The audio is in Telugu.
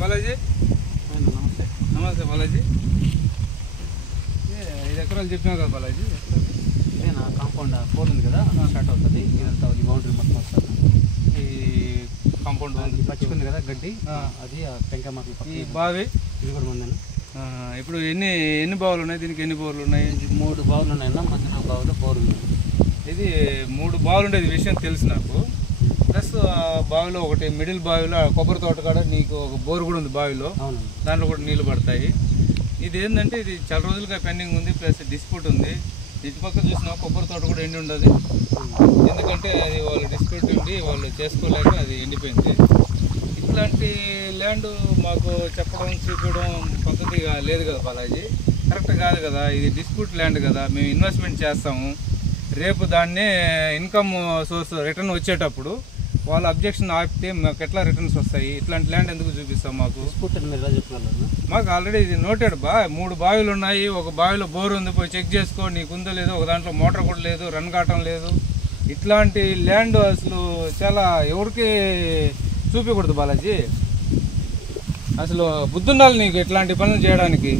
బాలాజీ. నమస్తే. నమస్తే బాలాజీ. 5 ఎకరాలు చెప్పినావు కదా బాలాజీ. ఇదే నా కాంపౌండ్ పోల్ ఉంది కదా, స్టార్ట్ అవుతుంది. ఇదంతా ఈ బౌండరీ మొత్తం వస్తుంది. ఈ కాంపౌండ్ పచ్చికుంది కదా గడ్డి, అది టెంకాయ మాటలు. ఈ బావి ఇది కూడా ఉందండి. ఇప్పుడు ఎన్ని బావులు ఉన్నాయి? దీనికి ఎన్ని బోర్లు ఉన్నాయి? 3 బావులు ఉన్నాయన్న, మధ్యన బావులో బోర్ ఉంది. ఇది 3 బావులు ఉండేది విషయం తెలుసు నాకు. ప్లస్ బావిలో ఒకటి మిడిల్ బావిలో కొబ్బరి తోట కాడ నీకు ఒక బోర్ కూడా ఉంది బావిలో. అవును, దాంట్లో కూడా నీళ్ళు పడతాయి. ఇది ఏంటంటే ఇది చాలా రోజులుగా పెండింగ్ ఉంది, ప్లస్ డిస్ప్యూట్ ఉంది. ఇటుపక్క చూసినా కొబ్బరి తోట కూడా ఎండి ఉండదు, ఎందుకంటే అది వాళ్ళు డిస్ప్యూట్ ఉండి వాళ్ళు చేసుకోలేక అది ఎండిపోయింది. ఇట్లాంటి ల్యాండ్ మాకు చెప్పడం చూపించడం పద్ధతిగా లేదు కదా బాలాజీ, కరెక్ట్ కాదు కదా. ఇది డిస్ప్యూట్ ల్యాండ్ కదా, మేము ఇన్వెస్ట్మెంట్ చేస్తాము, రేపు దాన్నే ఇన్కమ్ సోర్స్ రిటర్న్ వచ్చేటప్పుడు వాళ్ళు అబ్జెక్షన్ ఆపితే మాకు ఎట్లా రిటర్న్స్ వస్తాయి? ఇట్లాంటి ల్యాండ్ ఎందుకు చూపిస్తాం? మాకు మాకు ఆల్రెడీ ఇది నోటెడ్ 3 బావిలు ఉన్నాయి. ఒక బావిలో బోర్ ఉంది, పోయి చెక్ చేసుకో, నీకుందో లేదో. ఒక దాంట్లో మోటార్ కూడా లేదు, రన్ కావటం లేదు. ఇట్లాంటి ల్యాండ్ అసలు చాలా ఎవరికి చూపించకూడదు బాలాజీ. అసలు బుద్ధుండాలి నీకు ఇట్లాంటి పనులు చేయడానికి.